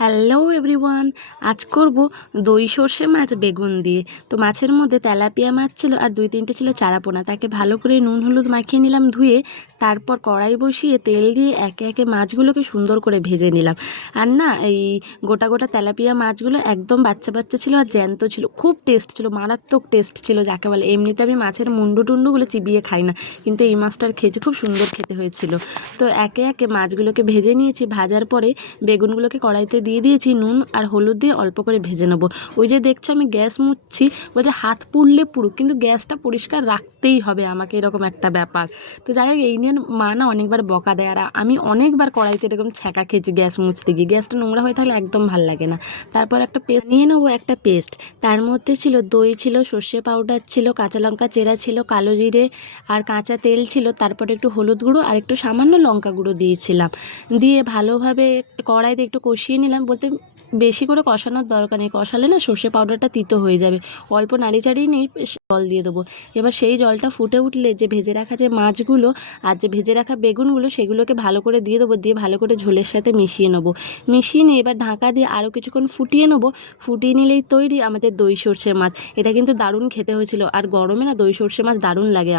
Hello everyone, আজ করব দই সর্ষে মাছ বেগুন দিয়ে। তো মাছের মধ্যে তেলাপিয়া মাছ ছিল আর 2-3টে ছিল চারাপোনা। তাকে ভালো করে নুন হলুদ মাখিয়ে নিলাম ধুয়ে। তারপর কড়াই বসিয়ে তেল দিয়ে একে একে মাছগুলোকে সুন্দর করে ভেজে নিলাম। আর না, এই গোটা গোটা তেলাপিয়া মাছগুলো একদম বাচ্চা বাচ্চা ছিল আর জ্যান্ত ছিল, খুব টেস্ট ছিল, মারাত্মক টেস্ট ছিল যাকে বলে। এমনিতে আমি মাছের মুন্ডু টুন্ডুগুলো চিবিয়ে খাই না, কিন্তু এই মাছটার খেয়েছি, খুব সুন্দর খেতে হয়েছিল। তো একে একে মাছগুলোকে ভেজে নিয়েছি। ভাজার পরে বেগুনগুলোকে কড়াইতে দিয়ে দিয়েছি, নুন আর হলুদ দিয়ে অল্প করে ভেজে নেবো। ওই যে দেখছো আমি গ্যাস মুছছি, বলছে হাত পুড়লে পুড়ুক, কিন্তু গ্যাসটা পরিষ্কার রাখতেই হবে আমাকে, এরকম একটা ব্যাপার। তো যাই হোক, এই নিয়ে মা না অনেকবার বকা দেয়, আর আমি অনেকবার কড়াইতে এরকম ছ্যাঁকা খেয়েছি গ্যাস মুছতে গিয়ে। গ্যাসটা নোংরা হয়ে থাকলে একদম ভাল লাগে না। তারপর একটা পেস্ট নিয়ে নেবো, একটা পেস্ট। তার মধ্যে ছিল দই, ছিল সর্ষে পাউডার, ছিল কাঁচা লঙ্কা চেরা, ছিল কালো জিরে আর কাঁচা তেল ছিল। তারপরে একটু হলুদ গুঁড়ো আর একটু সামান্য লঙ্কা গুঁড়ো দিয়েছিলাম। দিয়ে ভালোভাবে কড়াইতে একটু কষিয়ে নিলাম। বলতে বেশি করে কষানোর দরকার নেই, কষালে না সর্ষে পাউডারটা তিতো হয়ে যাবে। অল্প নাড়ি চাড়িয়ে নিয়ে জল দিয়ে দেবো। এবার সেই জলটা ফুটে উঠলে যে ভেজে রাখা যে মাছগুলো আর যে ভেজে রাখা বেগুনগুলো, সেগুলোকে ভালো করে দিয়ে দেবো। দিয়ে ভালো করে ঝোলের সাথে মিশিয়ে নেবো। মিশিয়ে নিয়ে এবার ঢাকা দিয়ে আরও কিছুক্ষণ ফুটিয়ে নেবো। ফুটিয়ে নিলেই তৈরি আমাদের দই সর্ষে মাছ। এটা কিন্তু দারুণ খেতে হয়েছিল, আর গরমে না দই সর্ষে মাছ দারুণ লাগে।